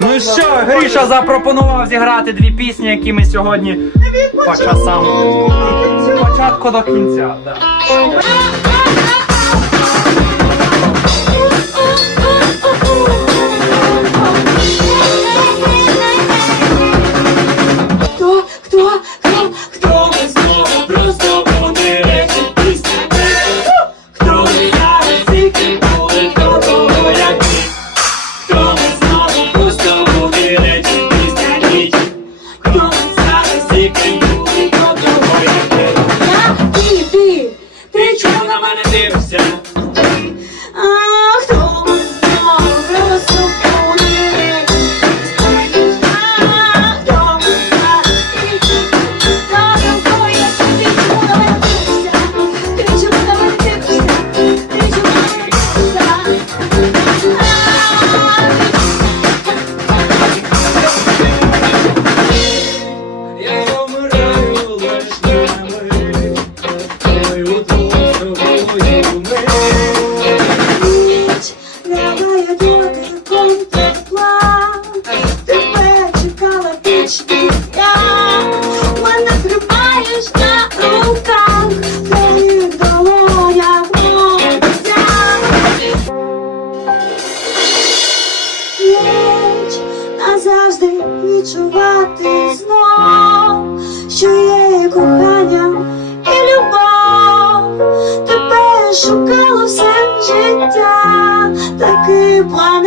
Ну що, Гріша запропонував зіграти дві пісні, які ми сьогодні по часам. Спочатку до кінця. Да. man and themselves. завжди відчувати знов, що є кохання і любов, тебе шукало все життя, такий план.